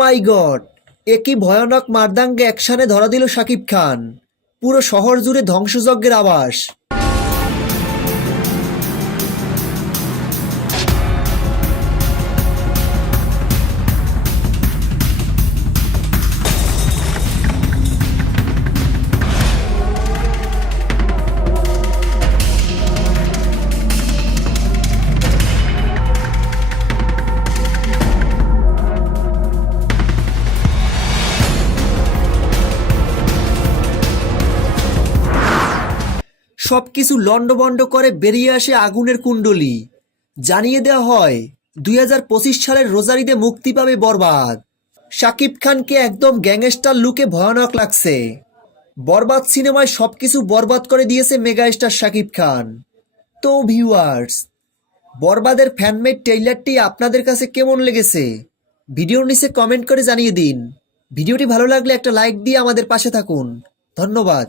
মাই god, একই ভয়ানক মারদাঙ্গে অ্যাকশনে ধরা দিল শাকিব খান। পুরো শহর জুড়ে ধ্বংসযজ্ঞের আভাস। সবকিছু লন্ডভন্ড করে বেরিয়ে আসে আগুনের কুণ্ডলী। জানিয়ে দেওয়া হয় 2025 সালের রোজারিতে মুক্তি পাবে বরবাদ। শাকিব খানকে একদম গ্যাংস্টার লুকে ভয়ানক লাগছে। বরবাদ সিনেমায় সবকিছু বরবাদ করে দিয়েছে মেগাস্টার শাকিব খান। তো ভিউয়ার্স, বরবাদের ফ্যানমেড ট্রেইলারটি আপনাদের কাছে কেমন লেগেছে ভিডিওর নিচে কমেন্ট করে জানিয়ে দিন। ভিডিওটি ভালো লাগলে একটা লাইক দিয়ে আমাদের পাশে থাকুন। ধন্যবাদ।